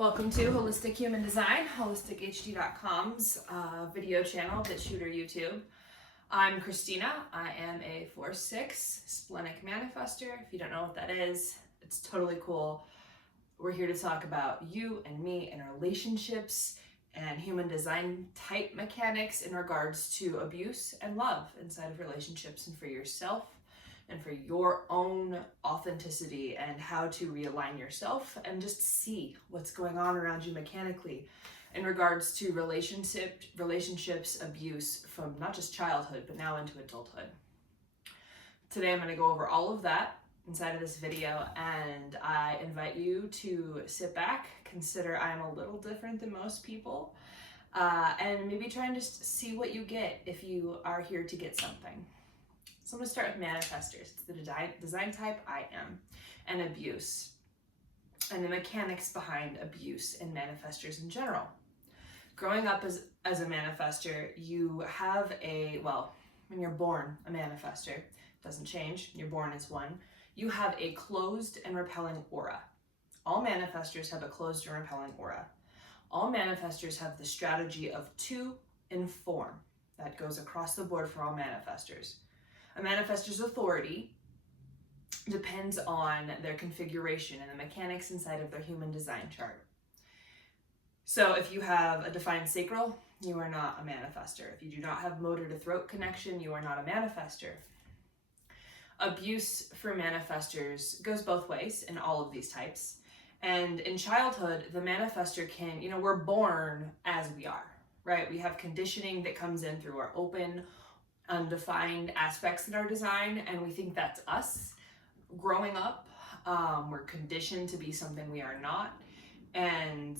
Welcome to Holistic Human Design, holistichd.com's video channel, BitChute or YouTube. I'm Christina. I am a 4/6 splenic manifester. If you don't know what that is, it's totally cool. We're here to talk about you and me and our relationships and human design type mechanics in regards to abuse and love inside of relationships and for yourself and for your own authenticity and how to realign yourself and just see what's going on around you mechanically in regards to relationships, abuse from not just childhood, but now into adulthood. Today I'm going to go over all of that inside of this video, and I invite you to sit back, consider I'm a little different than most people, and maybe try and just see what you get if you are here to get something. So I'm going to start with manifestors. It's the design type I am, and abuse, and the mechanics behind abuse and manifestors in general. Growing up as a manifestor, you have when you're born a manifestor, it doesn't change, you're born as one, you have a closed and repelling aura. All manifestors have a closed and repelling aura. All manifestors have the strategy of to inform. That goes across the board for all manifestors. A manifestor's authority depends on their configuration and the mechanics inside of their human design chart. So if you have a defined sacral, you are not a manifestor. If you do not have motor to throat connection, you are not a manifestor. Abuse for manifestors goes both ways in all of these types. And in childhood, the manifestor can, we're born as we are, right? We have conditioning that comes in through our open, undefined aspects in our design, and we think that's us. Growing up, we're conditioned to be something we are not, and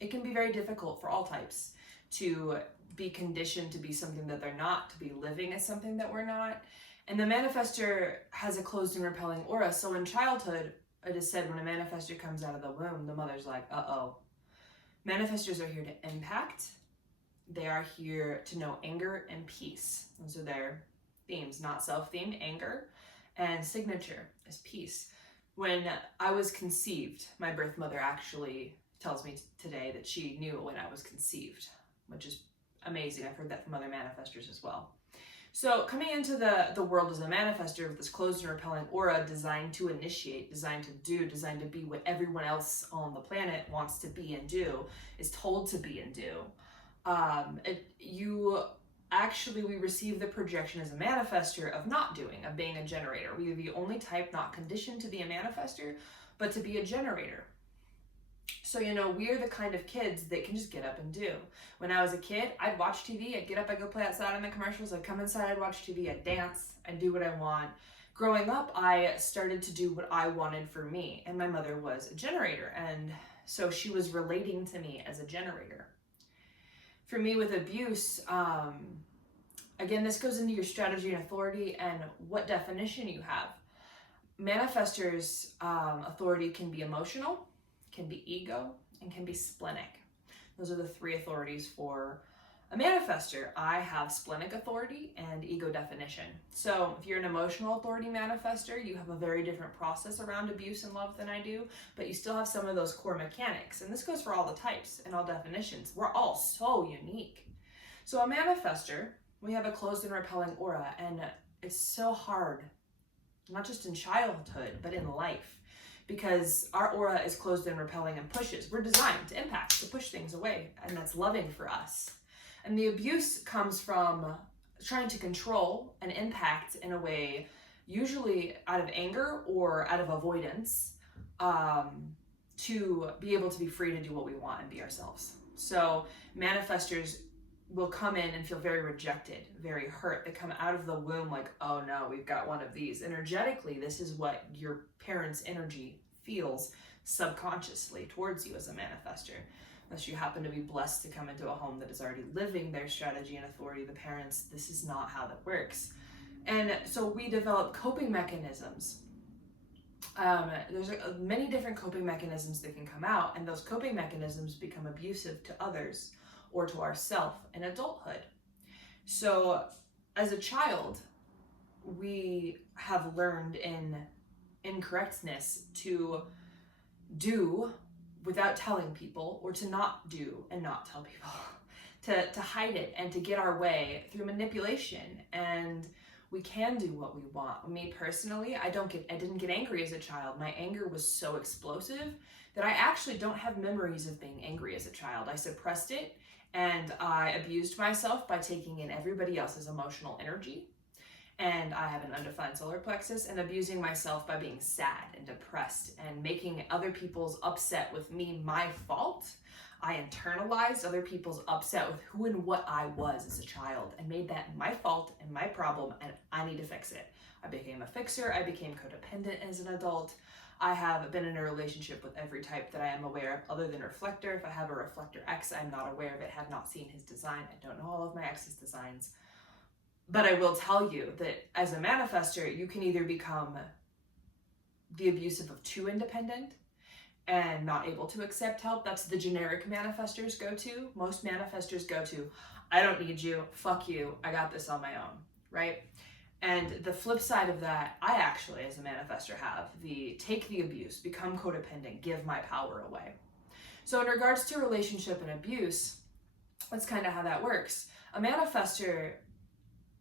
it can be very difficult for all types to be conditioned to be something that they're not, to be living as something that we're not. And the manifestor has a closed and repelling aura, so in childhood, it is said when a manifestor comes out of the womb, the mother's like, uh-oh. Manifestors are here to impact. They are here to know anger and peace. Those are their themes, not self-theme, anger, and signature is peace. When I was conceived, my birth mother actually tells me today that she knew when I was conceived, which is amazing. I've heard that from other manifestors as well. So coming into the world as a manifestor with this closed and repelling aura designed to initiate, designed to do, designed to be what everyone else on the planet wants to be and do, is told to be and do. We receive the projection as a manifestor of not doing, of being a generator. We are the only type not conditioned to be a manifestor, but to be a generator. So, we are the kind of kids that can just get up and do. When I was a kid, I'd watch TV, I'd get up, I'd go play outside in the commercials, I'd come inside, I'd watch TV, I'd dance, I'd do what I want. Growing up, I started to do what I wanted for me, and my mother was a generator, and so she was relating to me as a generator. For me with abuse, again, this goes into your strategy and authority and what definition you have. Manifestors' authority can be emotional, can be ego, and can be splenic. Those are the three authorities for a manifestor. I have splenic authority and ego definition. So if you're an emotional authority manifestor, you have a very different process around abuse and love than I do, but you still have some of those core mechanics. And this goes for all the types and all definitions. We're all so unique. So a manifestor, we have a closed and repelling aura, and it's so hard, not just in childhood, but in life, because our aura is closed and repelling and pushes. We're designed to impact, to push things away, and that's loving for us. And the abuse comes from trying to control and impact in a way, usually out of anger or out of avoidance, to be able to be free to do what we want and be ourselves. So manifestors will come in and feel very rejected, very hurt. They come out of the womb like, oh no, we've got one of these. Energetically, this is what your parents' energy feels subconsciously towards you as a manifestor. Unless you happen to be blessed to come into a home that is already living their strategy and authority, the parents, this is not how that works. And so we develop coping mechanisms. There's many different coping mechanisms that can come out, and those coping mechanisms become abusive to others or to ourself in adulthood. So as a child, we have learned in incorrectness to do without telling people, or to not do and not tell people, to hide it and to get our way through manipulation. And we can do what we want. Me personally, I didn't get angry as a child. My anger was so explosive that I actually don't have memories of being angry as a child. I suppressed it and I abused myself by taking in everybody else's emotional energy. And I have an undefined solar plexus, and abusing myself by being sad and depressed and making other people's upset with me my fault. I internalized other people's upset with who and what I was as a child and made that my fault and my problem, and I need to fix it. I became a fixer. I became codependent as an adult. I have been in a relationship with every type that I am aware of other than reflector. If I have a reflector X, I'm not aware of it, have not seen his design. I don't know all of my ex's designs. But I will tell you that as a manifester, you can either become the abusive of too independent and not able to accept help. That's the generic manifestors go to. Most manifestors go to, I don't need you, fuck you, I got this on my own, right? And the flip side of that, I actually, as a manifestor, have the take the abuse, become codependent, give my power away. So in regards to relationship and abuse, that's kind of how that works. A manifestor,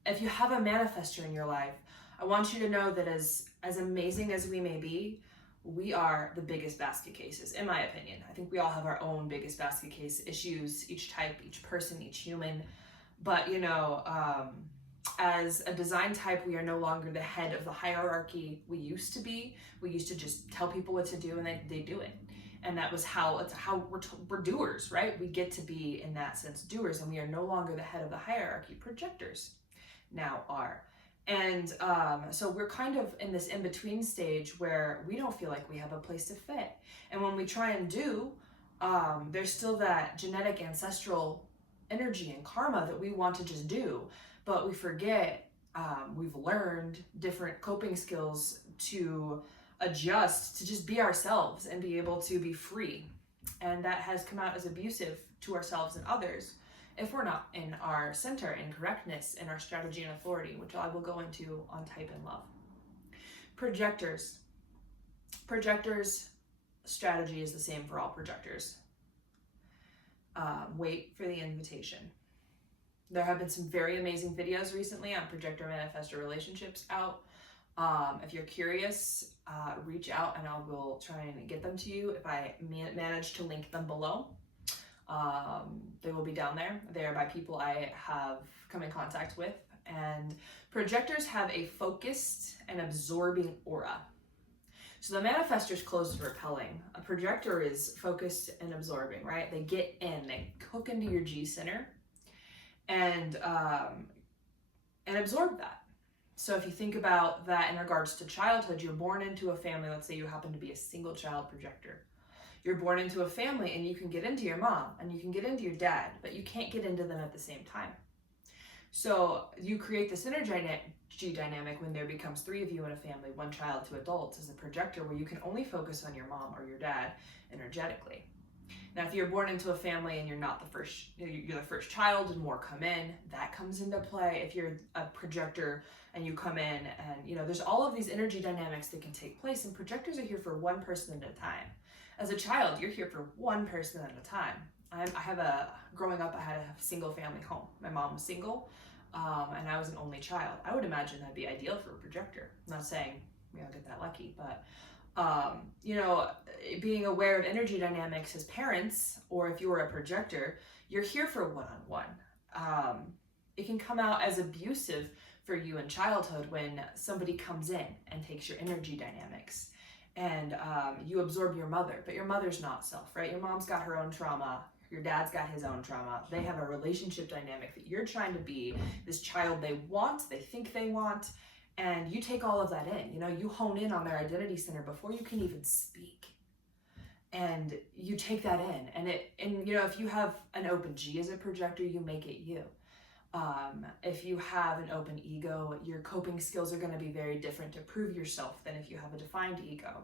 if you have a manifestor in your life, I want you to know that as amazing as we may be, we are the biggest basket cases, in my opinion. I think we all have our own biggest basket case issues, each type, each person, each human. But, as a design type, we are no longer the head of the hierarchy we used to be. We used to just tell people what to do and they do it. And that was how we're doers, right? We get to be, in that sense, doers, and we are no longer the head of the hierarchy. Projectors now are. And so we're kind of in this in-between stage where we don't feel like we have a place to fit. And when we try and do, there's still that genetic ancestral energy and karma that we want to just do, but we forget we've learned different coping skills to adjust, to just be ourselves and be able to be free. And that has come out as abusive to ourselves and others if we're not in our center, in correctness, in our strategy and authority, which I will go into on type and love. Projectors. Strategy is the same for all projectors. Wait for the invitation. There have been some very amazing videos recently on projector manifestor relationships out. If you're curious, reach out and I will try and get them to you if I manage to link them below. They will be down there. They are by people I have come in contact with. And projectors have a focused and absorbing aura. So the manifestor is closed and repelling. A projector is focused and absorbing, right? They get in, they hook into your G center and absorb that. So if you think about that in regards to childhood, you're born into a family, let's say you happen to be a single child projector. You're born into a family and you can get into your mom and you can get into your dad, but you can't get into them at the same time. So you create this energy dynamic when there becomes three of you in a family, one child to adults, as a projector, where you can only focus on your mom or your dad energetically. Now, if you're born into a family and you're the first child and more come in, that comes into play. If you're a projector and you come in and, there's all of these energy dynamics that can take place, and projectors are here for one person at a time. As a child, you're here for one person at a time. Growing up, I had a single family home. My mom was single, and I was an only child. I would imagine that'd be ideal for a projector. I'm not saying we don't get that lucky, but being aware of energy dynamics as parents, or if you were a projector, you're here for one-on-one. It can come out as abusive for you in childhood when somebody comes in and takes your energy dynamics, and you absorb your mother, but your mother's not self, right? Your mom's got her own trauma. Your dad's got his own trauma. They have a relationship dynamic that you're trying to be this child they think they want, and you take all of that in. You hone in on their identity center before you can even speak, and you take that in. And if you have an open G as a projector, you make it you. If you have an open ego, your coping skills are going to be very different to prove yourself than if you have a defined ego.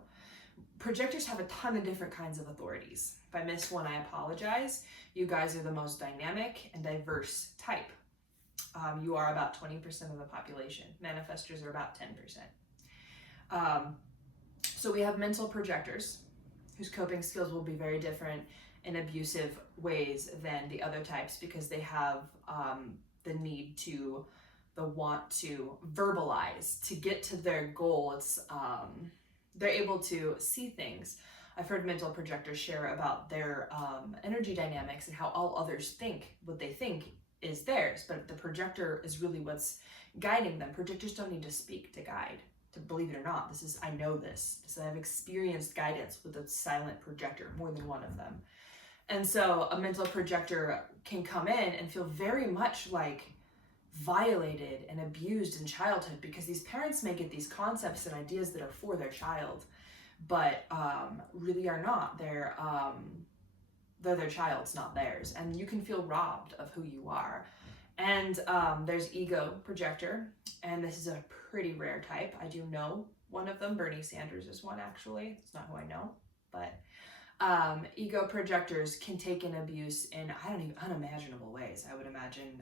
Projectors have a ton of different kinds of authorities. If I missed one, I apologize. You guys are the most dynamic and diverse type. You are about 20% of the population. Manifestors are about 10%. So we have mental projectors. whose coping skills will be very different in abusive ways than the other types, because they have the need to, the want to verbalize to get to their goal. It's they're able to see things. I've heard mental projectors share about their energy dynamics and how all others think what they think is theirs, but the projector is really what's guiding them. Projectors don't need to speak to guide. To believe it or not, this is, I know this. I've experienced guidance with a silent projector, more than one of them. And so a mental projector can come in and feel very much like violated and abused in childhood, because these parents may get these concepts and ideas that are for their child, but really are not. They're their child's, not theirs. And you can feel robbed of who you are. And there's ego projector, and this is a pretty rare type. I do know one of them. Bernie Sanders is one, actually. It's not who I know, but ego projectors can take in abuse in unimaginable ways, I would imagine.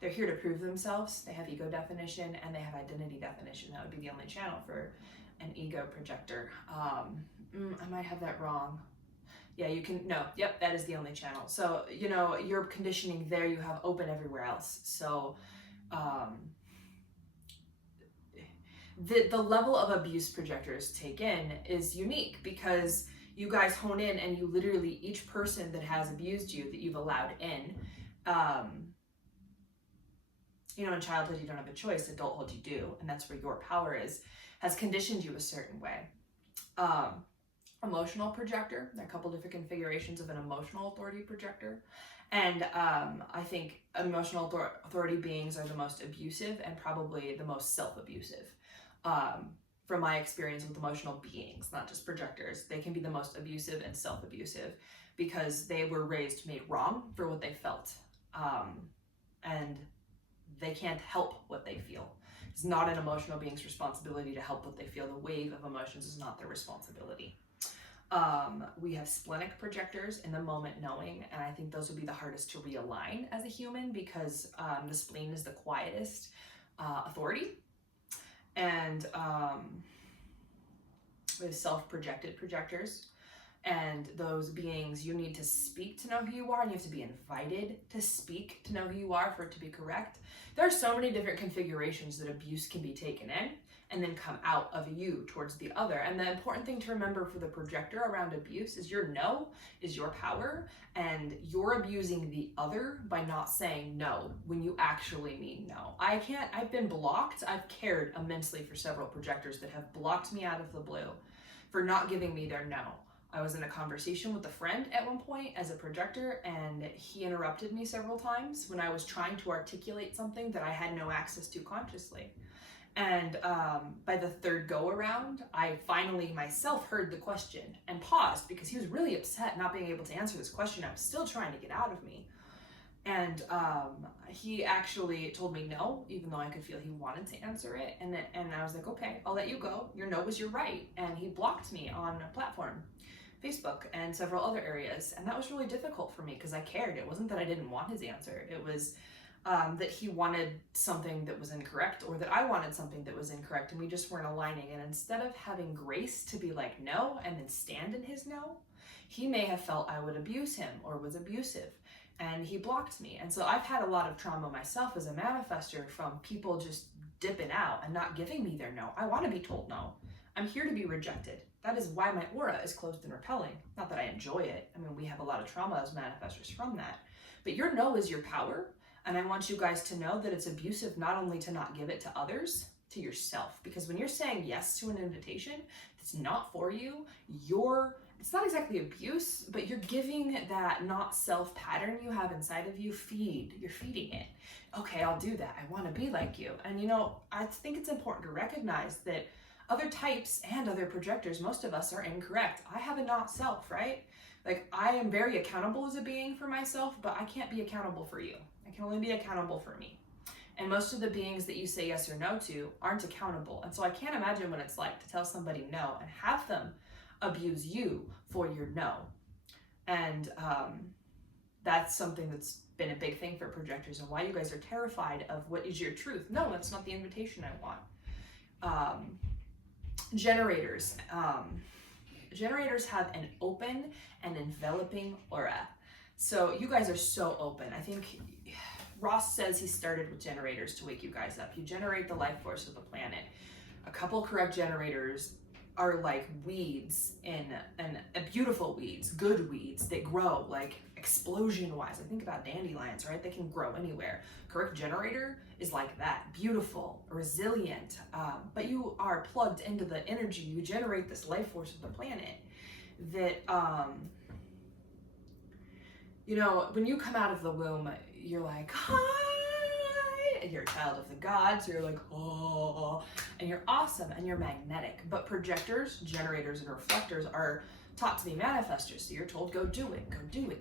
They're here to prove themselves. They have ego definition and they have identity definition. That would be the only channel for an ego projector. I might have that wrong. Yeah, you can, no, yep, that is the only channel. So, you know, your conditioning there, you have open everywhere else. So, the level of abuse projectors take in is unique, because you guys hone in and you literally, each person that has abused you, that you've allowed in, you know, in childhood, you don't have a choice, adulthood you do, and that's where your power is, has conditioned you a certain way. Emotional projector, there are a couple different configurations of an emotional authority projector. And I think emotional authority beings are the most abusive and probably the most self-abusive. From my experience with emotional beings, not just projectors, they can be the most abusive and self-abusive because they were raised made wrong for what they felt. And they can't help what they feel. It's not an emotional being's responsibility to help what they feel. The wave of emotions is not their responsibility. We have splenic projectors, in the moment knowing, and I think those would be the hardest to realign as a human, because the spleen is the quietest authority. And we have self-projected projectors, and those beings, you need to speak to know who you are, and you have to be invited to speak to know who you are for it to be correct. There are so many different configurations that abuse can be taken in and then come out of you towards the other. And the important thing to remember for the projector around abuse is your no is your power, and you're abusing the other by not saying no when you actually mean no. I've been blocked. I've cared immensely for several projectors that have blocked me out of the blue for not giving me their no. I was in a conversation with a friend at one point as a projector, and he interrupted me several times when I was trying to articulate something that I had no access to consciously. And by the third go around, I finally myself heard the question and paused, because he was really upset not being able to answer this question I was still trying to get out of me. And he actually told me no, even though I could feel he wanted to answer it. And I was like, okay, I'll let you go. Your no was your right. And he blocked me on a platform, Facebook, and several other areas. And that was really difficult for me because I cared. It wasn't that I didn't want his answer. It was that he wanted something that was incorrect, or that I wanted something that was incorrect, and we just weren't aligning. And instead of having grace to be like no and then stand in his no, he may have felt I would abuse him or was abusive, and he blocked me. And so I've had a lot of trauma myself as a manifestor from people just dipping out and not giving me their no. I want to be told no. I'm here to be rejected. That is why my aura is closed and repelling. Not that I enjoy it. I mean, we have a lot of trauma as manifestors from that. But your no is your power. And I want you guys to know that it's abusive not only to not give it to others, to yourself. Because when you're saying yes to an invitation that's not for you, it's not exactly abuse, but you're giving that not self pattern you have inside of you feed. You're feeding it. Okay, I'll do that. I want to be like you. And you know, I think it's important to recognize that other types and other projectors, most of us are incorrect. I have a not self, right? Like, I am very accountable as a being for myself, but I can't be accountable for you. I can only be accountable for me. And most of the beings that you say yes or no to aren't accountable. And so I can't imagine what it's like to tell somebody no and have them abuse you for your no. And that's something that's been a big thing for projectors, and why you guys are terrified of what is your truth. No, that's not the invitation I want. Generators. generators have an open and enveloping aura. So you guys are so open. I think Ross says he started with generators to wake you guys up. You generate the life force of the planet. A couple correct generators are like weeds and beautiful weeds, good weeds that grow like explosion wise. I think about dandelions, right? They can grow anywhere. Correct generator is like that, beautiful, resilient, but you are plugged into the energy. You generate this life force of the planet that, you know, when you come out of the womb, you're like, hi, and you're a child of the gods, you're like, oh, and you're awesome and you're magnetic. But projectors, generators, and reflectors are taught to be manifestors. So you're told, go do it,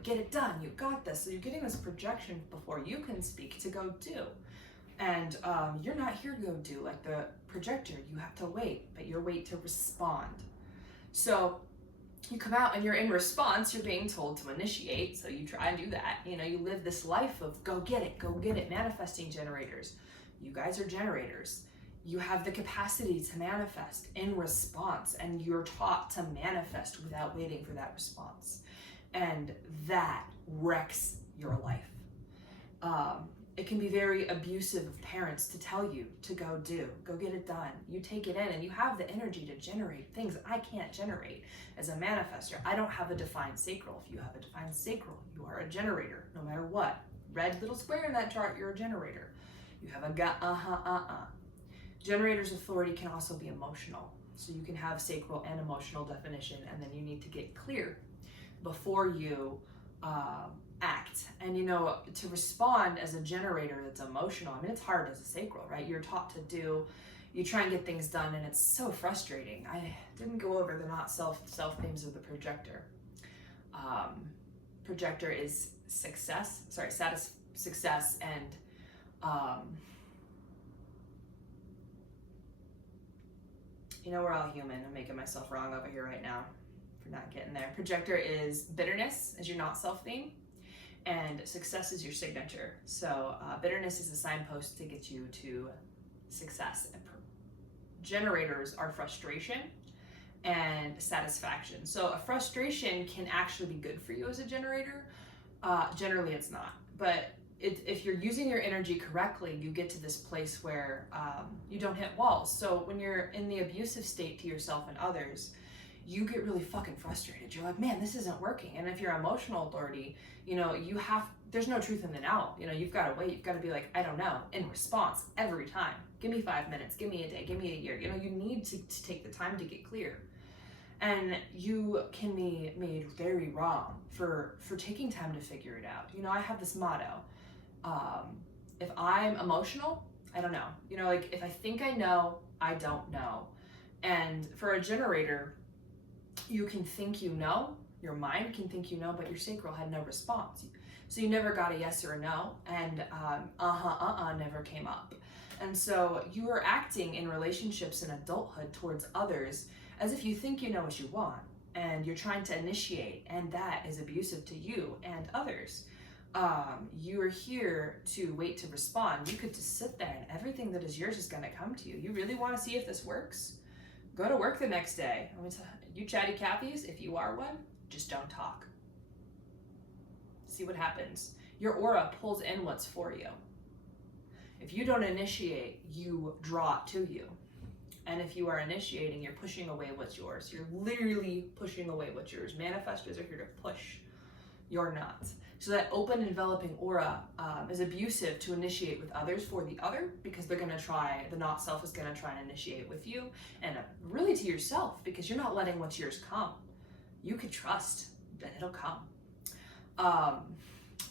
get it done, you got this. So you're getting this projection before you can speak to go do. And you're not here to go do like the projector. You have to wait, but you're wait to respond. So you come out and you're in response, you're being told to initiate, so you try and do that. You know, you live this life of go get it, manifesting generators. You guys are generators. You have the capacity to manifest in response, and you're taught to manifest without waiting for that response. And that wrecks your life. It can be very abusive of parents to tell you to go get it done. You take it in and you have the energy to generate things I can't generate as a manifestor. I don't have a defined sacral. If you have a defined sacral, you are a generator, no matter what. Red little square in that chart, you're a generator. You have a gut, Generator's authority can also be emotional. So you can have sacral and emotional definition, and then you need to get clear before you act. And you know, to respond as a generator that's emotional, I mean, it's hard as a sacral, right? You're taught to do, you try and get things done, and it's so frustrating. I didn't go over the not self themes of the projector. Projector is success and you know, we're all human. I'm making myself wrong over here right now for not getting there. Projector is bitterness as your not self theme, and success is your signature. So bitterness is a signpost to get you to success. Generators are frustration and satisfaction. So a frustration can actually be good for you as a generator. Generally it's not, but if you're using your energy correctly, you get to this place where you don't hit walls. So when you're in the abusive state to yourself and others, you get really fucking frustrated. You're like, man, this isn't working. And if you're emotional authority, you know, there's no truth in the now. You know, you've got to wait. You've got to be like, I don't know, in response every time. Give me 5 minutes, give me a day, give me a year. You know, you need to take the time to get clear. And you can be made very wrong for taking time to figure it out. You know, I have this motto. If I'm emotional, I don't know. You know, like if I think I know, I don't know. And for a generator, you can think you know, your mind can think you know, but your sacral had no response. So you never got a yes or a no, and never came up. And so you are acting in relationships in adulthood towards others as if you think you know what you want, and you're trying to initiate, and that is abusive to you and others. You are here to wait to respond. You could just sit there and everything that is yours is going to come to you. You really want to see if this works? Go to work the next day. You chatty Cathy's, if you are one, just don't talk. See what happens. Your aura pulls in what's for you. If you don't initiate, you draw it to you. And if you are initiating, you're pushing away what's yours. You're literally pushing away what's yours. Manifestors are here to push. You're not. So that open, enveloping aura is abusive to initiate with others for the other, because they're going to try, the not self is going to try and initiate with you, and really to yourself, because you're not letting what's yours come. You could trust that it'll come.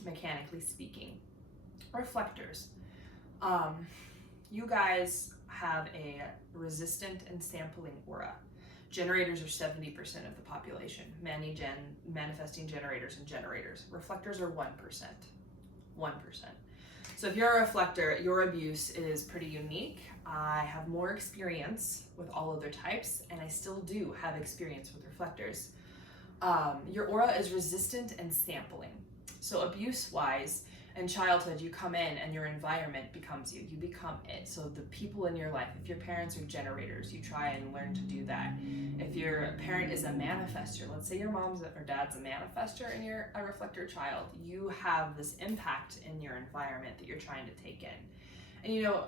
Mechanically speaking. Reflectors. You guys have a resistant and sampling aura. Generators are 70% of the population. Manifesting generators and generators. Reflectors are 1%. 1%. So if you're a reflector, your abuse is pretty unique. I have more experience with all other types, and I still do have experience with reflectors. Your aura is resistant and sampling. So abuse-wise, In childhood, you come in and your environment becomes you. You become it. So the people in your life, if your parents are generators, you try and learn to do that. If your parent is a manifester, let's say your mom's or dad's a manifester and you're a reflector child, you have this impact in your environment that you're trying to take in. And you know,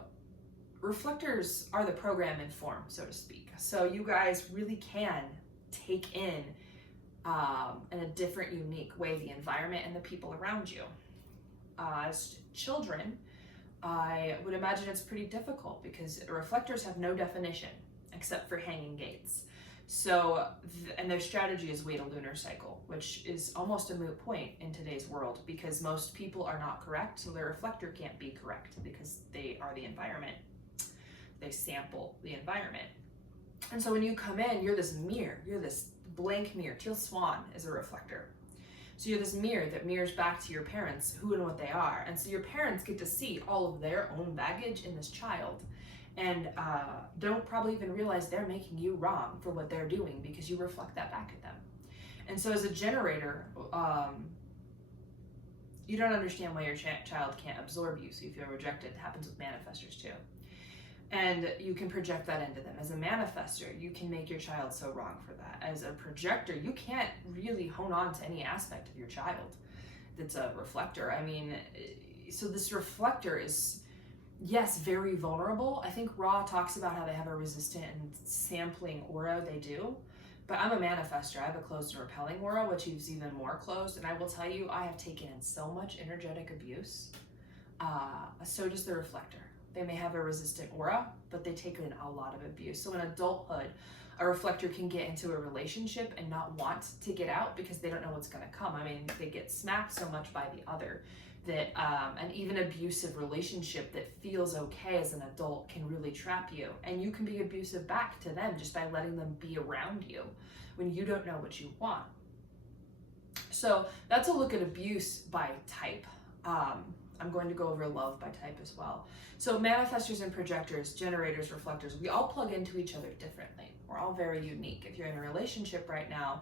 reflectors are the program in form, so to speak. So you guys really can take in a different, unique way the environment and the people around you. As children, I would imagine it's pretty difficult because reflectors have no definition except for hanging gates. So, and their strategy is wait a lunar cycle, which is almost a moot point in today's world because most people are not correct, so their reflector can't be correct because they are the environment. They sample the environment. And so when you come in, you're this mirror, you're this blank mirror. Teal Swan is a reflector. So you're this mirror that mirrors back to your parents who and what they are. And so your parents get to see all of their own baggage in this child and don't probably even realize they're making you wrong for what they're doing because you reflect that back at them. And so as a generator, you don't understand why your child can't absorb you. So you feel rejected. It happens with manifestors too. And you can project that into them. As a manifestor, you can make your child so wrong for that. As a projector, you can't really hone on to any aspect of your child that's a reflector. I mean, so this reflector is, yes, very vulnerable. I think Ra talks about how they have a resistant and sampling aura. They do. But I'm a manifestor. I have a closed and repelling aura, which is even more closed. And I will tell you, I have taken in so much energetic abuse. So does the reflector. They may have a resistant aura, but they take in a lot of abuse. So in adulthood, a reflector can get into a relationship and not want to get out because they don't know what's going to come. I mean, they get smacked so much by the other that an even abusive relationship that feels okay as an adult can really trap you. And you can be abusive back to them just by letting them be around you when you don't know what you want. So that's a look at abuse by type. I'm going to go over love by type as well. So manifestors and projectors, generators, reflectors, we all plug into each other differently. We're all very unique. If you're in a relationship right now,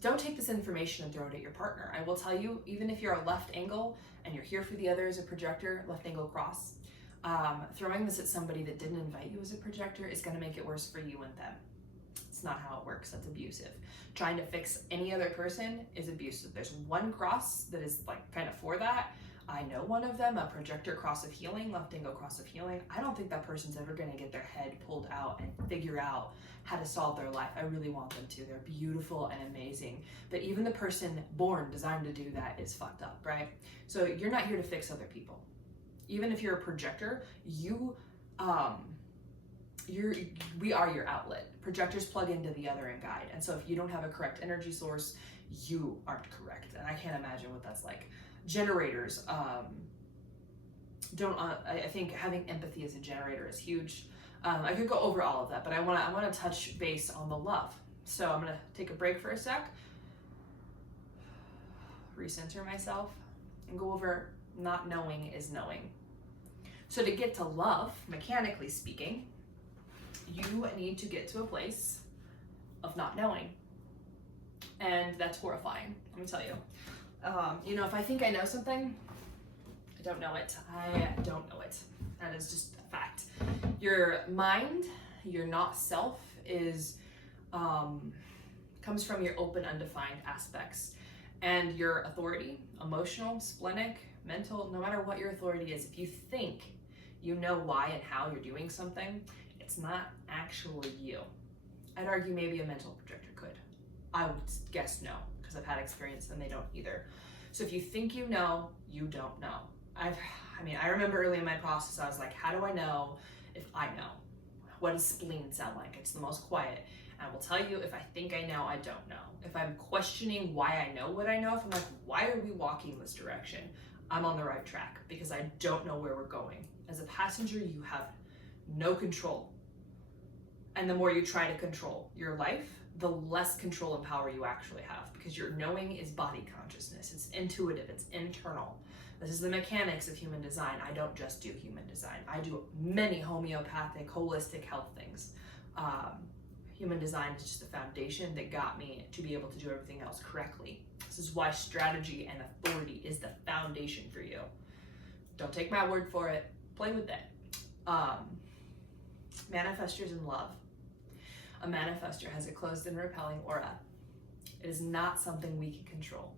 don't take this information and throw it at your partner. I will tell you, even if you're a left angle and you're here for the other as a projector, left angle cross, throwing this at somebody that didn't invite you as a projector is going to make it worse for you and them. It's not how it works. That's abusive. Trying to fix any other person is abusive. There's one cross that is like kind of for that. I know one of them, a projector cross of healing, left angle cross of healing. I don't think that person's ever going to get their head pulled out and figure out how to solve their life. I really want them to. They're beautiful and amazing. But even the person born designed to do that is fucked up, right? So you're not here to fix other people. Even if you're a projector, we are your outlet. Projectors plug into the other and guide. And so if you don't have a correct energy source, you aren't correct. And I can't imagine what that's like. Generators, I think having empathy as a generator is huge. I could go over all of that, but I want to touch base on the love. So I'm going to take a break for a sec, recenter myself, and go over not knowing is knowing. So to get to love, mechanically speaking, you need to get to a place of not knowing. And that's horrifying, let me tell you. If I think I know something, I don't know it. I don't know it. That is just a fact. Your mind, your not self, comes from your open, undefined aspects. And your authority, emotional, splenic, mental, no matter what your authority is, if you think you know why and how you're doing something, it's not actually you. I'd argue maybe a mental projector could. I would guess no, because I've had experience and they don't either. So if you think you know, you don't know. I remember early in my process, I was like, how do I know if I know? What does spleen sound like? It's the most quiet. And I will tell you, if I think I know, I don't know. If I'm questioning why I know what I know, if I'm like, why are we walking this direction? I'm on the right track because I don't know where we're going. As a passenger, you have no control. And the more you try to control your life, the less control and power you actually have, because your knowing is body consciousness. It's intuitive, it's internal. This is the mechanics of human design. I don't just do human design. I do many homeopathic, holistic health things. Human design is just the foundation that got me to be able to do everything else correctly. This is why strategy and authority is the foundation for you. Don't take my word for it. Play with it. Manifestors in love. A manifestor has a closed and repelling aura. It is not something we can control.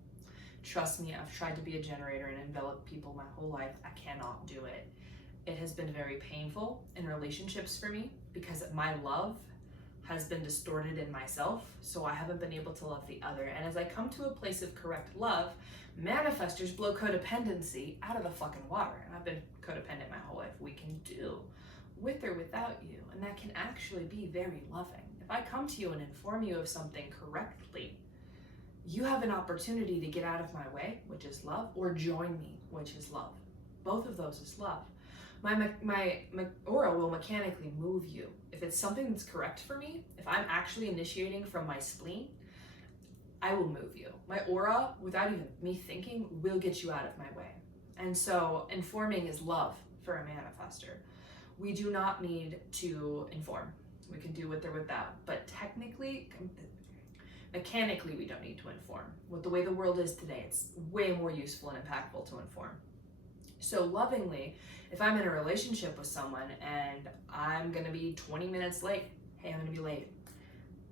Trust me, I've tried to be a generator and envelop people my whole life. I cannot do it. It has been very painful in relationships for me because my love has been distorted in myself, so I haven't been able to love the other. And as I come to a place of correct love, manifestors blow codependency out of the fucking water. And I've been codependent my whole life. We can do with or without you, and that can actually be very loving. If I come to you and inform you of something correctly, you have an opportunity to get out of my way, which is love, or join me, which is love. Both of those is love. My aura will mechanically move you. If it's something that's correct for me, if I'm actually initiating from my spleen, I will move you. My aura, without even me thinking, will get you out of my way. And so informing is love for a manifestor. We do not need to inform. We can do with or without, but technically, mechanically, we don't need to inform. With the way the world is today, it's way more useful and impactful to inform. So lovingly, if I'm in a relationship with someone and I'm gonna be 20 minutes late, hey, I'm gonna be late.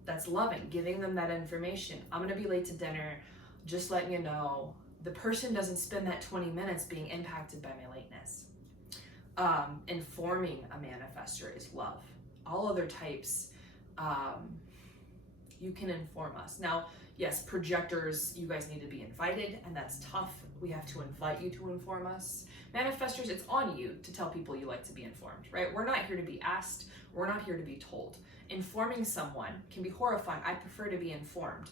That's loving, giving them that information. I'm gonna be late to dinner, just letting you know. The person doesn't spend that 20 minutes being impacted by my lateness. Informing a manifestor is love. All other types, you can inform us. Now, yes, projectors, you guys need to be invited, and that's tough. We have to invite you to inform us. Manifestors, it's on you to tell people you like to be informed, right? We're not here to be asked. We're not here to be told. Informing someone can be horrifying. I prefer to be informed.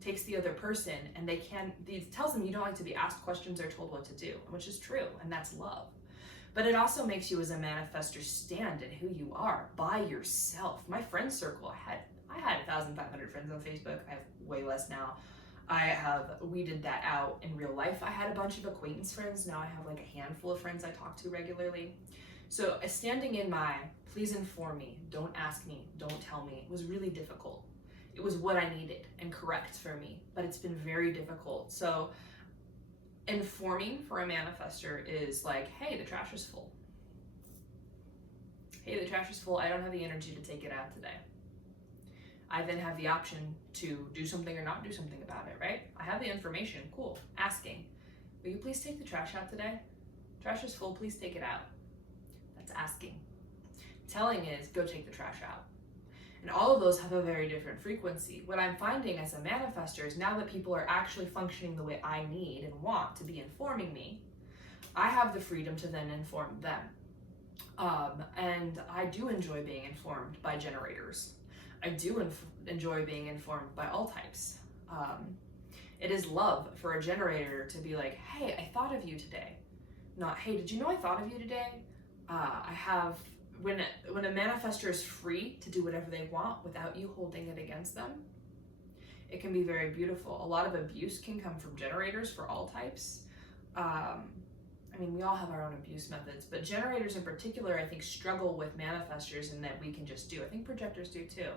Takes the other person, and it tells them you don't like to be asked questions or told what to do, which is true, and that's love. But it also makes you as a manifestor stand in who you are by yourself. My friend circle, I had 1,500 friends on Facebook. I have way less now. I have weeded that out in real life. I had a bunch of acquaintance friends. Now I have like a handful of friends I talk to regularly. So standing in my, please inform me, don't ask me, don't tell me, was really difficult. It was what I needed and correct for me, but it's been very difficult. So informing for a manifestor is like, hey, the trash is full. Hey, the trash is full. I don't have the energy to take it out today. I then have the option to do something or not do something about it, right? I have the information, cool. Asking, will you please take the trash out today? Trash is full, please take it out. That's asking. Telling is, go take the trash out. And all of those have a very different frequency. What I'm finding as a manifestor is now that people are actually functioning the way I need and want to be informing me, I have the freedom to then inform them. And I do enjoy being informed by generators. I do enjoy being informed by all types. It is love for a generator to be like, hey, I thought of you today. Not, hey, did you know I thought of you today? When a manifestor is free to do whatever they want without you holding it against them, it can be very beautiful. A lot of abuse can come from generators for all types. We all have our own abuse methods, but generators in particular, I think, struggle with manifestors in that we can just do. I think projectors do too.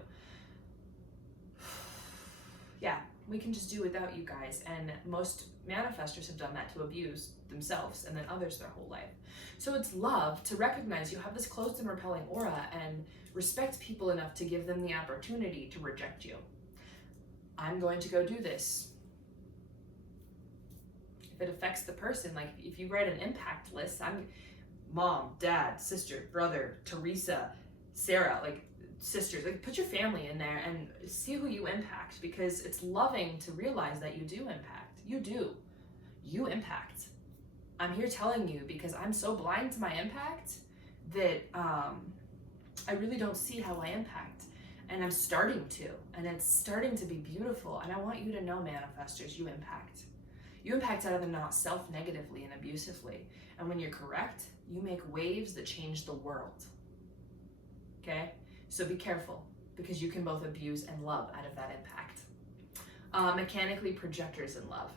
Yeah, we can just do without you guys, and most manifestors have done that to abuse themselves and then others their whole life. So it's love to recognize you have this closed and repelling aura and respect people enough to give them the opportunity to reject you. I'm going to go do this. If it affects the person, like if you write an impact list, I'm mom, dad, sister, brother, Teresa, Sarah, like sisters, like put your family in there and see who you impact, because it's loving to realize that you do impact. You impact. I'm here telling you because I'm so blind to my impact that I really don't see how I impact, and I'm starting to, and it's starting to be beautiful. And I want you to know, manifestors, you impact. You impact out of the not self negatively and abusively. And when you're correct, you make waves that change the world. Okay? So be careful, because you can both abuse and love out of that impact. Mechanically, projectors in love.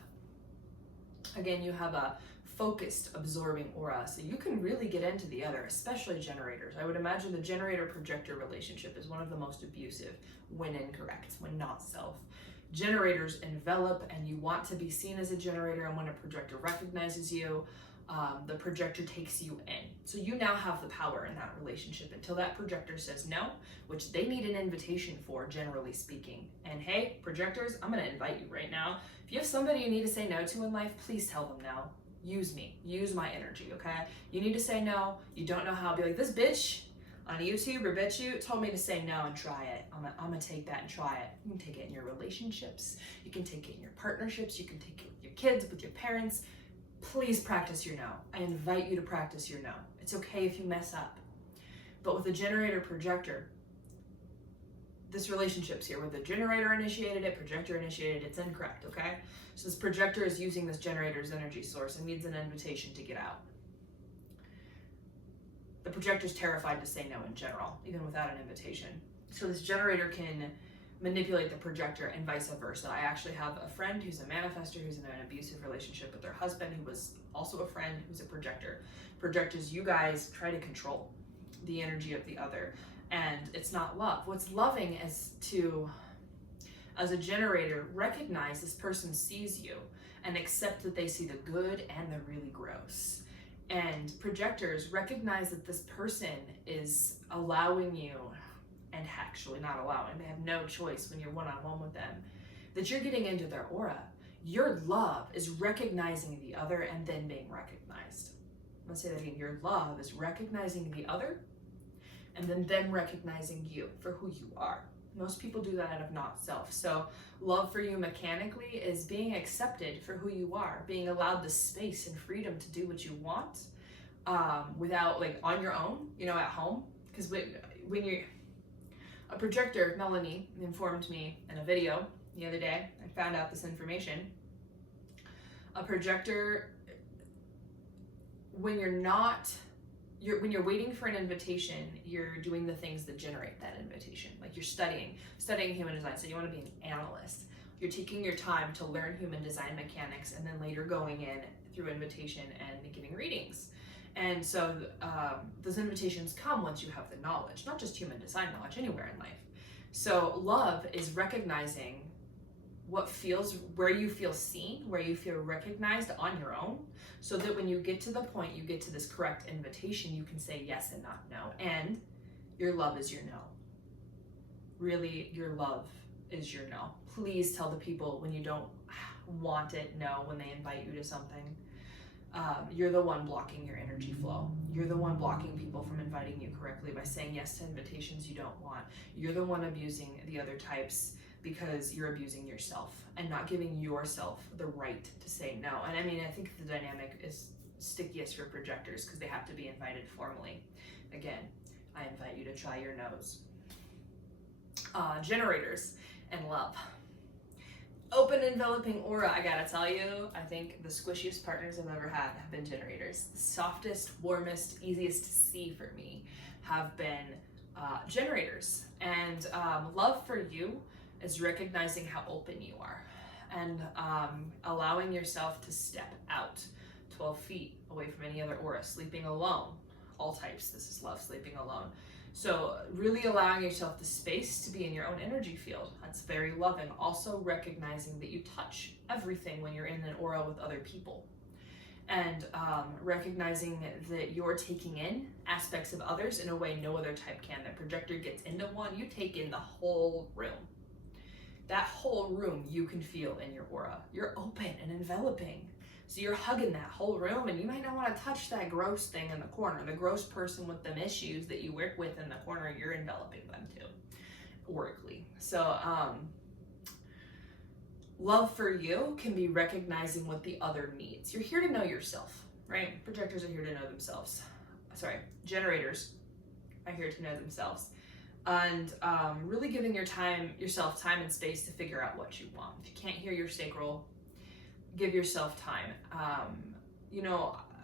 Again, you have a focused, absorbing aura, so you can really get into the other, especially generators. I would imagine the generator-projector relationship is one of the most abusive when incorrect, when not self. generators envelop, and you want to be seen as a generator, and when a projector recognizes you, the projector takes you in. So you now have the power in that relationship until that projector says no, which they need an invitation for, generally speaking. And hey, projectors, I'm going to invite you right now. If you have somebody you need to say no to in life, please tell them no. Use me. Use my energy, okay? You need to say no. You don't know how. Be like, this bitch on YouTube or BitChute told me to say no and try it. I'm gonna take that and try it. You can take it in your relationships. You can take it in your partnerships. You can take it with your kids, with your parents. Please practice your no. I invite you to practice your no. It's okay if you mess up. But with a generator projector, this relationship's here where the generator initiated it, projector initiated it, it's incorrect, okay? So this projector is using this generator's energy source and needs an invitation to get out. The projector's terrified to say no in general, even without an invitation. So this generator can manipulate the projector and vice versa. I actually have a friend who's a manifestor who's in an abusive relationship with their husband, who was also a friend who's a projector. Projectors, you guys try to control the energy of the other, and it's not love. What's loving is to, as a generator, recognize this person sees you and accept that they see the good and the really gross. And projectors recognize that this person is allowing you, and actually not allowing, they have no choice when you're one-on-one with them, that you're getting into their aura. Your love is recognizing the other and then being recognized. Let's say that again. Your love is recognizing the other and then them recognizing you for who you are. Most people do that out of not self. So love for you mechanically is being accepted for who you are, being allowed the space and freedom to do what you want without, like, on your own, you know, at home. Because when you're a projector, Melanie informed me in a video the other day, I found out this information. A projector, when when you're waiting for an invitation, you're doing the things that generate that invitation. Like you're studying human design. So you want to be an analyst. You're taking your time to learn human design mechanics and then later going in through invitation and giving readings. And so those invitations come once you have the knowledge, not just human design knowledge, anywhere in life. So love is recognizing where you feel seen, where you feel recognized on your own, so that when you get to the point, you get to this correct invitation, you can say yes and not no. And your love is your no. Really, your love is your no. Please tell the people when you don't want it no, when they invite you to something. You're the one blocking your energy flow. You're the one blocking people from inviting you correctly by saying yes to invitations you don't want. You're the one abusing the other types because you're abusing yourself and not giving yourself the right to say no. And I mean, I think the dynamic is stickiest for projectors because they have to be invited formally. Again, I invite you to try your no's. Generators and love. Open enveloping aura, I gotta tell you, I think the squishiest partners I've ever had have been generators. The softest, warmest, easiest to see for me have been generators. And love for you is recognizing how open you are and allowing yourself to step out 12 feet away from any other aura, sleeping alone. All types, this is love, sleeping alone. So really allowing yourself the space to be in your own energy field. That's very loving. Also recognizing that you touch everything when you're in an aura with other people. And recognizing that you're taking in aspects of others in a way no other type can. The projector gets into one, you take in the whole room. That whole room you can feel in your aura. You're open and enveloping. So you're hugging that whole room, and you might not want to touch that gross thing in the corner, the gross person with them issues that you work with in the corner, you're enveloping them too, aurically. So love for you can be recognizing what the other needs. You're here to know yourself, right? Projectors are here to know themselves. Sorry, generators are here to know themselves. And really giving yourself time and space to figure out what you want. If you can't hear your sacral, give yourself time.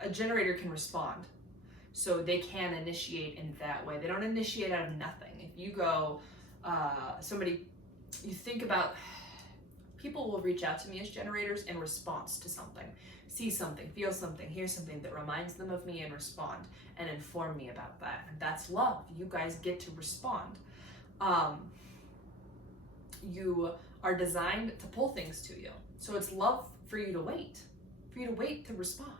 A generator can respond. So they can initiate in that way. They don't initiate out of nothing. If you go, you think about, people will reach out to me as generators in response to something. See something, feel something, hear something that reminds them of me and respond and inform me about that. And that's love. You guys get to respond. You are designed to pull things to you. So it's love for you to wait to respond.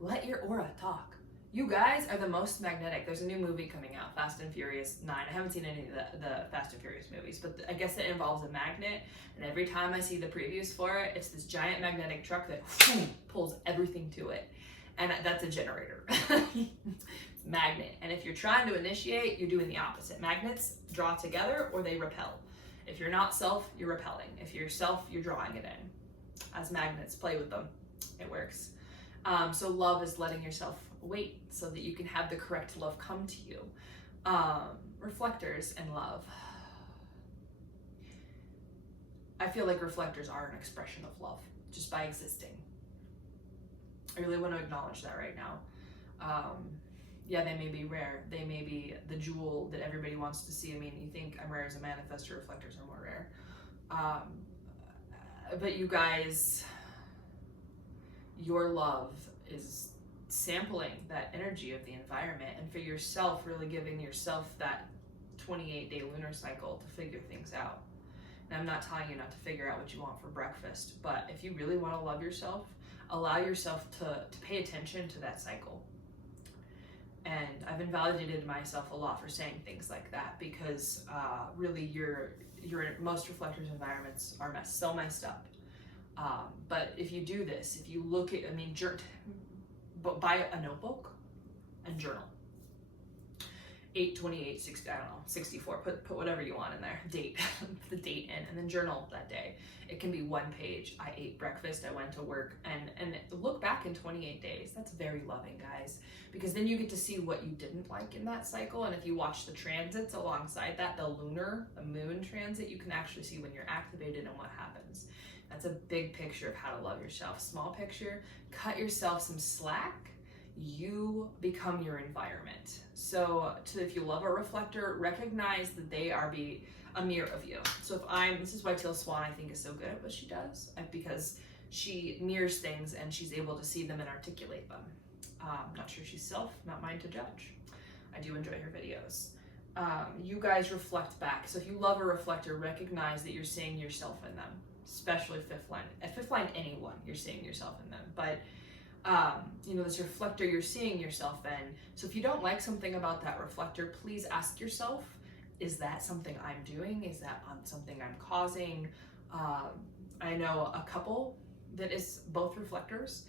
Let your aura talk. You guys are the most magnetic. There's a new movie coming out, Fast and Furious 9. I haven't seen any of the Fast and Furious movies, but I guess it involves a magnet. And every time I see the previews for it, it's this giant magnetic truck that pulls everything to it. And that's a generator. It's magnet. And if you're trying to initiate, you're doing the opposite. Magnets draw together or they repel. If you're not self, you're repelling. If you're self, you're drawing it in. As magnets, play with them. It works. So love is letting yourself wait so that you can have the correct love come to you. Reflectors and love. I feel like reflectors are an expression of love just by existing. I really want to acknowledge that right now. Yeah, they may be rare. They may be the jewel that everybody wants to see. I mean, you think I'm rare as a manifestor, reflectors are more rare. But you guys, your love is sampling that energy of the environment, and for yourself, really giving yourself that 28-day lunar cycle to figure things out. And I'm not telling you not to figure out what you want for breakfast, but if you really want to love yourself, allow yourself to pay attention to that cycle. And I've invalidated myself a lot for saying things like that, because really your most reflectors environments are so messed up. But if you do this, if you look at, but buy a notebook and journal. 8, 28, 60, I don't know, 64, put whatever you want in there, date, put the date in, and then journal that day. It can be 1 page. I ate breakfast, I went to work, and look back in 28 days. That's very loving, guys, because then you get to see what you didn't like in that cycle. And if you watch the transits alongside that, the moon transit, you can actually see when you're activated and what happens. That's a big picture of how to love yourself. Small picture, cut yourself some slack. You become your environment. So if you love a reflector, recognize that they are a mirror of you. So this is why Teal Swan, I think, is so good at what she does, because she mirrors things and she's able to see them and articulate them. Not sure she's self, not mine to judge. I do enjoy her videos. You guys reflect back. So if you love a reflector, recognize that you're seeing yourself in them, especially fifth line. At fifth line, anyone, you're seeing yourself in them. But this reflector, you're seeing yourself in. So if you don't like something about that reflector, please ask yourself, is that something I'm doing? Is that something I'm causing? I know a couple that is both reflectors,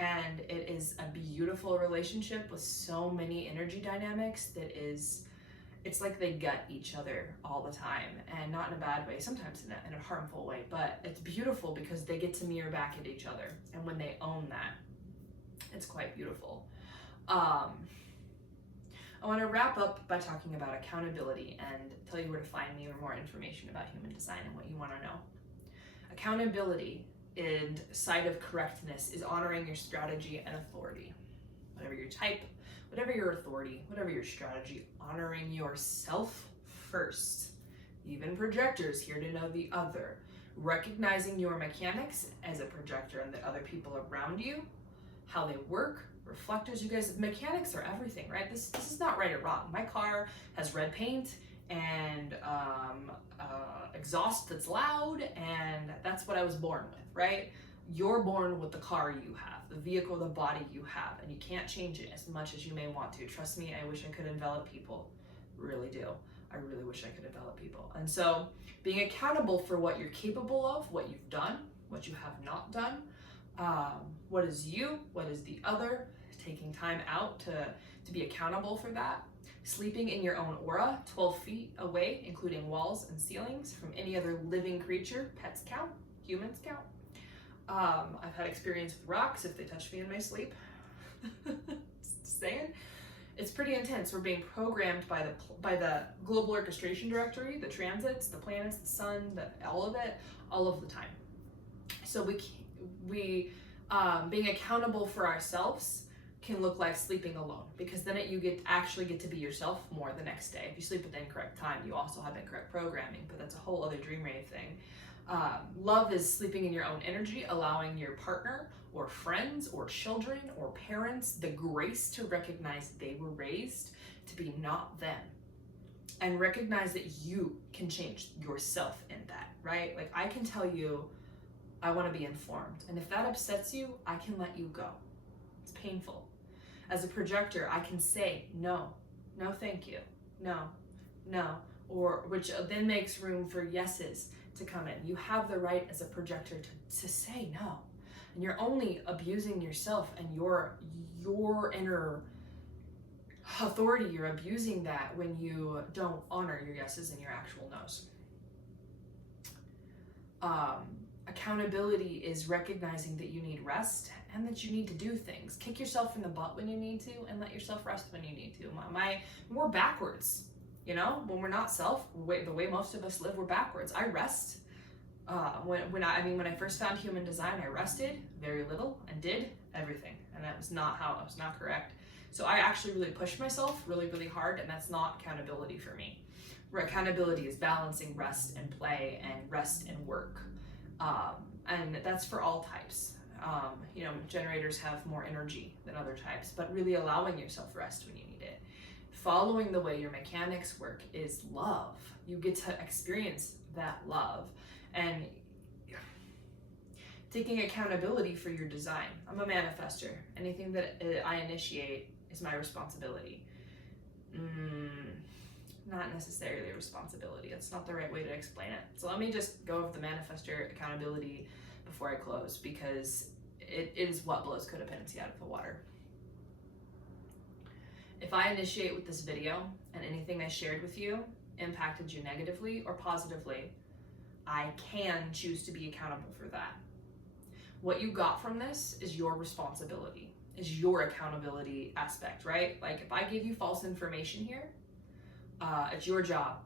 and it is a beautiful relationship with so many energy dynamics that it's like they gut each other all the time, and not in a bad way, sometimes in a harmful way, but it's beautiful because they get to mirror back at each other. And when they own that, it's quite beautiful. I want to wrap up by talking about accountability and tell you where to find me or more information about human design and what you want to know. Accountability and side of correctness is honoring your strategy and authority. Whatever your type, whatever your authority, whatever your strategy, honoring yourself first. Even projectors here to know the other. Recognizing your mechanics as a projector and the other people around you, how they work. Reflectors, you guys, mechanics are everything, right? This is not right or wrong. My car has red paint and exhaust that's loud, and that's what I was born with, right? You're born with the car you have, the vehicle, the body you have, and you can't change it as much as you may want to. Trust me, I wish I could envelop people. Really do. I really wish I could envelop people. And so being accountable for what you're capable of, what you've done, what you have not done, what is you, what is the other, taking time out to be accountable for that. Sleeping in your own aura, 12 feet away, including walls and ceilings, from any other living creature. Pets count, humans count. I've had experience with rocks if they touch me in my sleep. Just saying. It's pretty intense. We're being programmed by the global orchestration directory, the transits, the planets, the sun, all of it, all of the time. So we being accountable for ourselves can look like sleeping alone, because then you actually get to be yourself more the next day. If you sleep at the incorrect time, you also have incorrect programming, but that's a whole other dream rave thing. Love is sleeping in your own energy, allowing your partner or friends or children or parents the grace to recognize they were raised to be not them. and recognize that you can change yourself in that, right? Like I can tell you, I want to be informed. And if that upsets you, I can let you go. It's painful. As a projector, I can say, no, no, thank you, no, no, or which then makes room for yeses to come in. You have the right as a projector to say no. And you're only abusing yourself and your inner authority. You're abusing that when you don't honor your yeses and your actual no's. Accountability is recognizing that you need rest and that you need to do things. Kick yourself in the butt when you need to and let yourself rest when you need to. We're backwards, you know? When we're not the way most of us live, we're backwards. I rest. When I first found human design, I rested very little and did everything. And that was not correct. So I actually really pushed myself really, really hard, and that's not accountability for me. Where accountability is balancing rest and play and rest and work. And that's for all types. Generators have more energy than other types, but really allowing yourself rest when you need it. Following the way your mechanics work is love. You get to experience that love and taking accountability for your design. I'm a manifester. Anything that I initiate is my responsibility. Not necessarily a responsibility. That's not the right way to explain it. So let me just go over the manifester accountability before I close, because it is what blows codependency out of the water. If I initiate with this video and anything I shared with you impacted you negatively or positively, I can choose to be accountable for that. What you got from this is your responsibility, is your accountability aspect, right? Like if I give you false information here, it's your job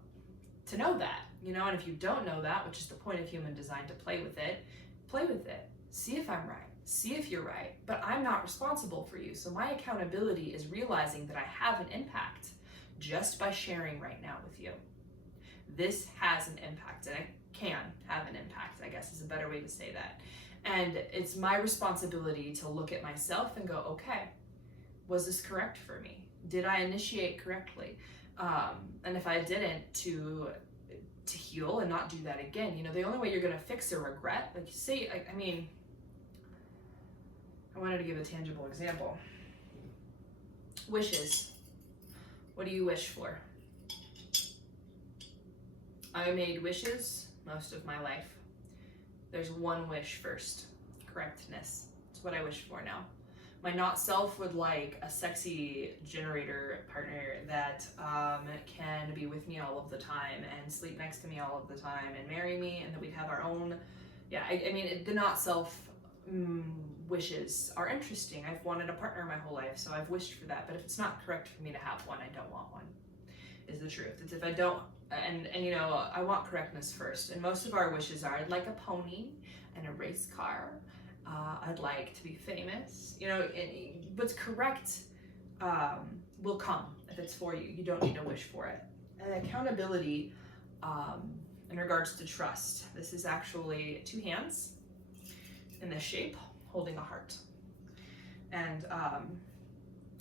to know that, and if you don't know that, which is the point of human design, to play with it, see if I'm right, see if you're right, but I'm not responsible for you. So my accountability is realizing that I have an impact just by sharing right now with you. This has an impact, and it can have an impact, I guess is a better way to say that. And it's my responsibility to look at myself and go, okay, was this correct for me? Did I initiate correctly? And if I didn't, to heal and not do that again. The only way you're going to fix a regret, like say, I wanted to give a tangible example. Wishes. What do you wish for? I made wishes most of my life. There's one wish first, correctness. It's what I wish for now. My not self would like a sexy generator partner that can be with me all of the time and sleep next to me all of the time and marry me, and that we'd have our own. The not self wishes are interesting. I've wanted a partner my whole life, so I've wished for that. But if it's not correct for me to have one, I don't want one, is the truth. It's if I don't, I want correctness first. And most of our wishes are, I'd like a pony and a race car. I'd like to be famous. What's correct will come if it's for you. You don't need to wish for it. And accountability in regards to trust. This is actually two hands in this shape holding a heart. And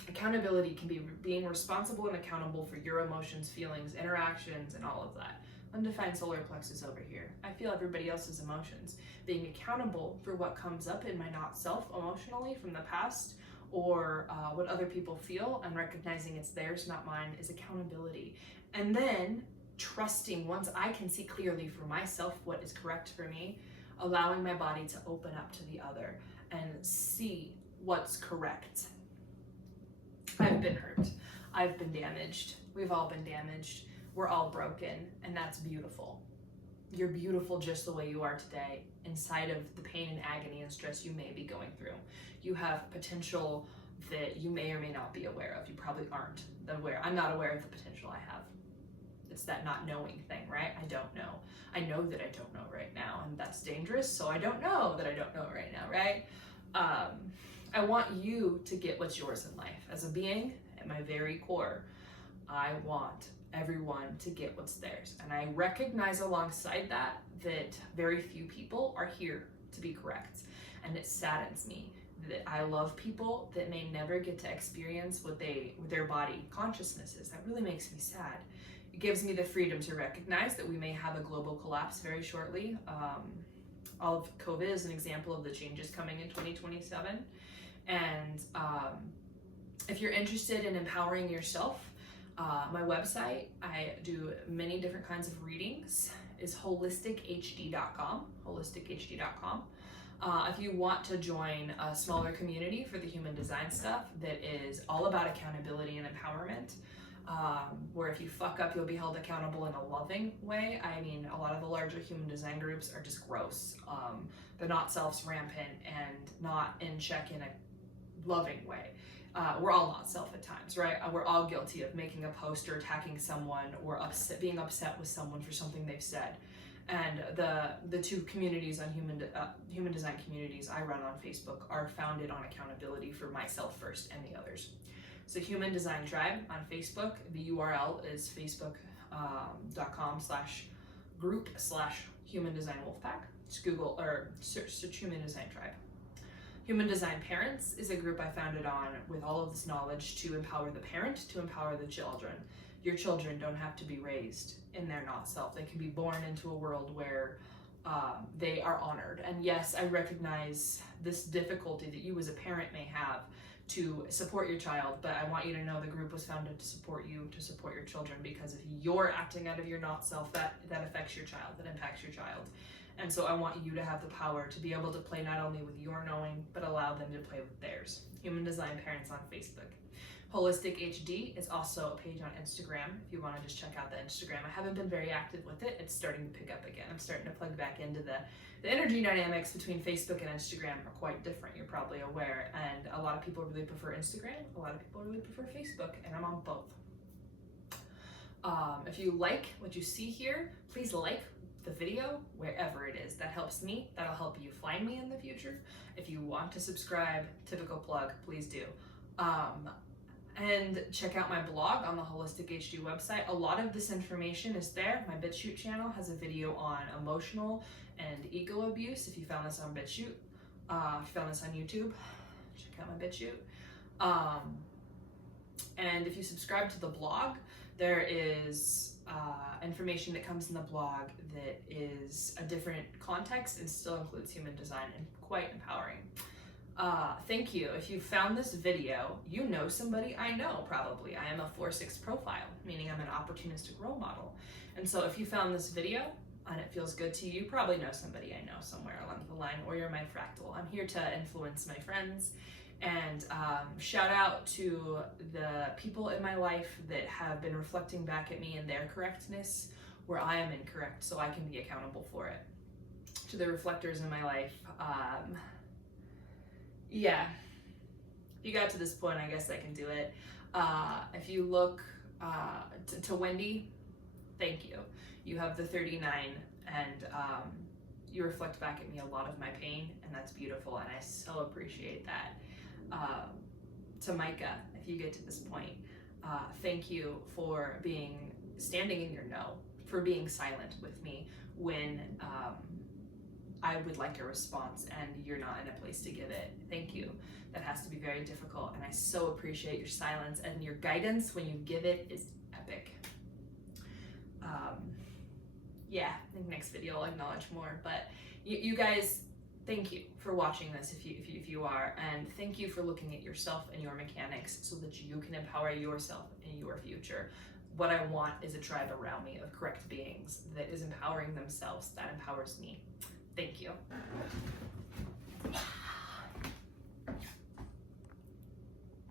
accountability can be being responsible and accountable for your emotions, feelings, interactions, and all of that. Undefined solar plexus over here. I feel everybody else's emotions. Being accountable for what comes up in my not self emotionally from the past, or what other people feel, and recognizing it's theirs, not mine, is accountability. And then trusting, once I can see clearly for myself what is correct for me, allowing my body to open up to the other and see what's correct. I've been hurt. I've been damaged. We've all been damaged. We're all broken, and that's beautiful. You're beautiful just the way you are today, inside of the pain and agony and stress you may be going through. You have potential that you may or may not be aware of. You probably aren't aware. I'm not aware of the potential I have. It's that not knowing thing, right? I don't know. I know that I don't know right now, and that's dangerous, so I don't know that I don't know right now, right? I want you to get what's yours in life. As a being, at my very core, I want everyone to get what's theirs. And I recognize alongside that very few people are here to be correct. And it saddens me that I love people that may never get to experience what their body consciousness is. That really makes me sad. It gives me the freedom to recognize that we may have a global collapse very shortly. All of COVID is an example of the changes coming in 2027. And if you're interested in empowering yourself, my website, I do many different kinds of readings, is holistichd.com, holistichd.com. If you want to join a smaller community for the human design stuff that is all about accountability and empowerment, where if you fuck up, you'll be held accountable in a loving way. I mean, a lot of the larger human design groups are just gross. They're not self-rampant and not in check in a loving way. We're all not self at times, right? We're all guilty of making a post or attacking someone or being upset with someone for something they've said. And the two communities on human design communities I run on Facebook are founded on accountability for myself first and the others. So Human Design Tribe on Facebook, the URL is facebook.com/group/Human Design Wolfpack. Just Google or search Human Design Tribe. Human Design Parents is a group I founded on with all of this knowledge to empower the parent, to empower the children. Your children don't have to be raised in their not self. They can be born into a world where they are honored. And yes, I recognize this difficulty that you as a parent may have to support your child, but I want you to know the group was founded to support you, to support your children, because if you're acting out of your not self, that affects your child, that impacts your child. And so I want you to have the power to be able to play not only with your knowing, but allow them to play with theirs. Human Design Parents on Facebook. Holistic HD is also a page on Instagram if you want to just check out the Instagram. I haven't been very active with it. It's starting to pick up again. I'm starting to plug back into the energy dynamics between Facebook and Instagram are quite different, you're probably aware. And a lot of people really prefer Instagram. A lot of people really prefer Facebook, and I'm on both. If you like what you see here, please like the video wherever it is. That helps me. That'll help you find me in the future. If you want to subscribe, typical plug, please do. And check out my blog on the Holistic HD website. A lot of this information is there. My BitChute channel has a video on emotional and ego abuse. If you found this on BitChute, if you found this on YouTube, check out my BitChute. And if you subscribe to the blog, there is information that comes in the blog that is a different context and still includes human design and quite empowering. Thank you. If you found this video, you know somebody I know probably. I am a 4/6 profile, meaning I'm an opportunistic role model. And so if you found this video and it feels good to you, you probably know somebody I know somewhere along the line, or you're my fractal. I'm here to influence my friends. And shout out to the people in my life that have been reflecting back at me in their correctness where I am incorrect, so I can be accountable for it. To the reflectors in my life, yeah, if you got to this point, I guess I can do it. If you look to Wendy, thank you. You have the 39, and you reflect back at me a lot of my pain, and that's beautiful, and I so appreciate that. To Micah, if you get to this point, thank you for standing in your no, for being silent with me when I would like a response and you're not in a place to give it. Thank you. That has to be very difficult, and I so appreciate your silence, and your guidance when you give it is epic. Yeah, I think next video I'll acknowledge more, but you guys, thank you for watching this if you are, and thank you for looking at yourself and your mechanics so that you can empower yourself in your future. What I want is a tribe around me of correct beings that is empowering themselves, that empowers me. Thank you.